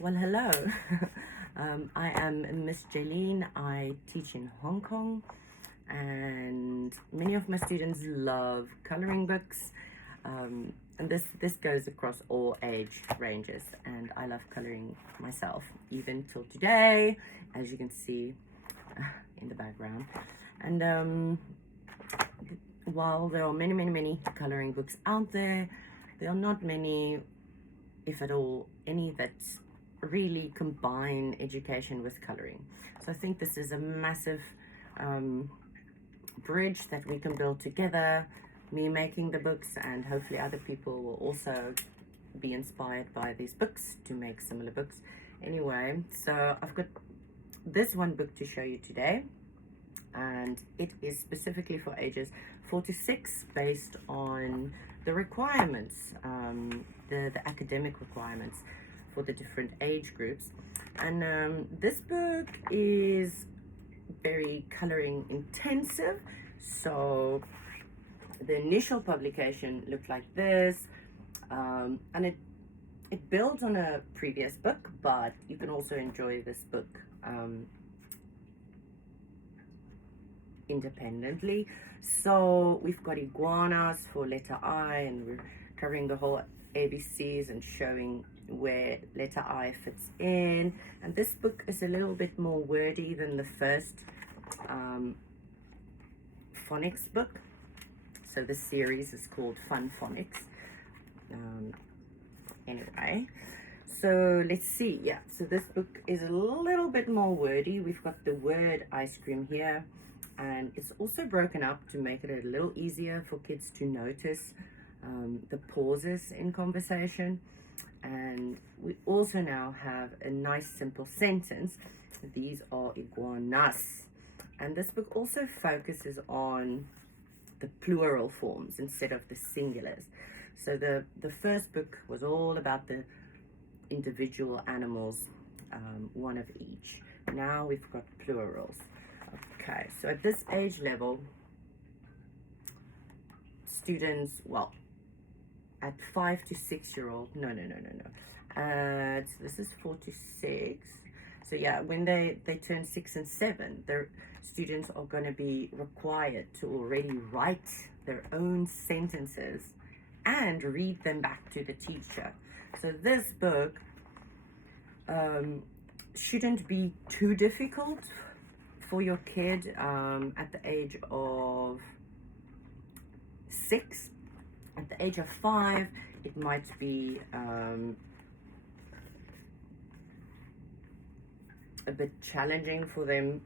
Well, hello. I am Miss Jaylene. I teach in Hong Kong, and many of my students love coloring books. And this goes across all age ranges, and I love coloring myself, even till today, as you can see in the background. And while there are many coloring books out there, there are not many, if at all, any that really combine education with coloring. So I think this is a massive bridge that we can build together, me making the books, and hopefully other people will also be inspired by these books to make similar books. Anyway, so I've got this one book to show you today, and it is specifically for ages 4 to 6 based on the requirements, the academic requirements for the different age groups. And this book is very coloring intensive. So the initial publication looked like this, and it builds on a previous book, but you can also enjoy this book independently. So we've got iguanas for letter I, and we're covering the whole ABCs and showing where letter I fits in. And this book is a little bit more wordy than the first phonics book. So this series is called Fun Phonics. Anyway, so let's see. Yeah, so this book is a little bit more wordy. We've got the word ice cream here, and it's also broken up to make it a little easier for kids to notice the pauses in conversation. And we also now have a nice simple sentence. These are iguanas. And this book also focuses on the plural forms instead of the singulars. So the first book was all about the individual animals, one of each. Now we've got plurals. Okay, so at this age level, students, well, at 5 to 6 year old, no. So this is 4 to 6. So yeah, when they turn 6 and 7, their students are going to be required to already write their own sentences and read them back to the teacher. So this book shouldn't be too difficult for your kid at the age of 6. At the age of 5, it might be a bit challenging for them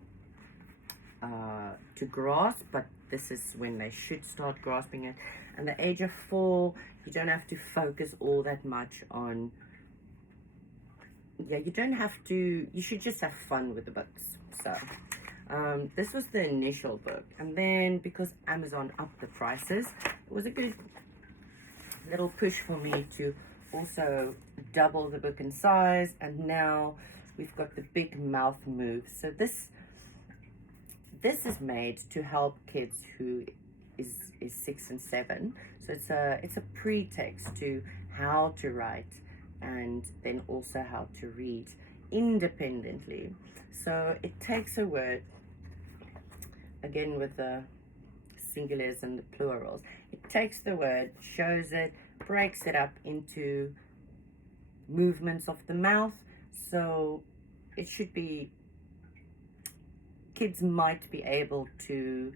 to grasp, but this is when they should start grasping it. And the age of 4, you don't have to focus all that much on, you don't have to, you should just have fun with the books. So this was the initial book, and then because Amazon upped the prices, it was a good little push for me to also double the book in size. And now we've got the big mouth move. So this is made to help kids who is 6 and 7. So it's a pretext to how to write and then also how to read independently. So it takes a word, again with the singulars and the plurals, it takes the word, shows it, breaks it up into movements of the mouth. So it should be, kids might be able to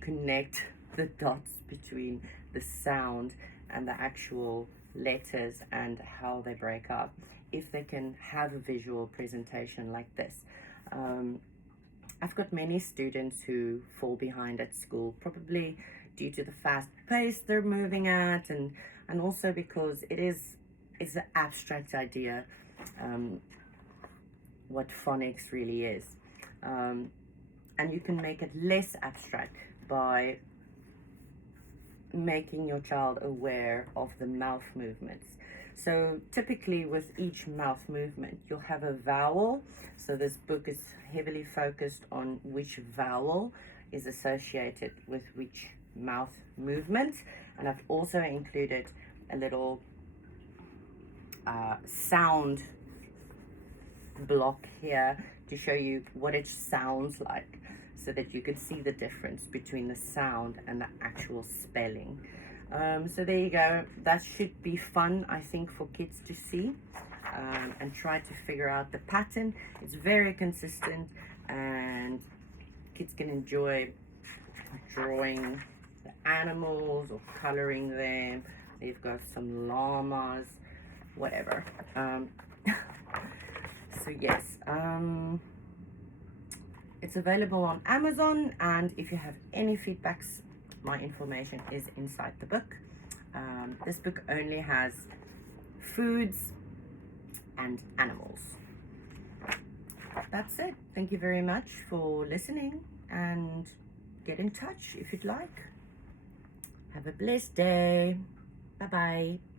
connect the dots between the sound and the actual letters and how they break up if they can have a visual presentation like this. I've got many students who fall behind at school, probably due to the fast pace they're moving at, and also because it's an abstract idea, what phonics really is. And you can make it less abstract by making your child aware of the mouth movements. So typically with each mouth movement, you'll have a vowel. So this book is heavily focused on which vowel is associated with which mouth movement. And I've also included a little sound block here to show you what it sounds like, so that you could see the difference between the sound and the actual spelling. So there you go. That should be fun, I think, for kids to see, and try to figure out the pattern. It's very consistent, and kids can enjoy drawing the animals or coloring them. They've got some llamas, whatever. So yes, it's available on Amazon, and if you have any feedbacks, my information is inside the book. This book only has foods and animals. That's it. Thank you very much for listening, and get in touch if you'd like. Have a blessed day. Bye bye.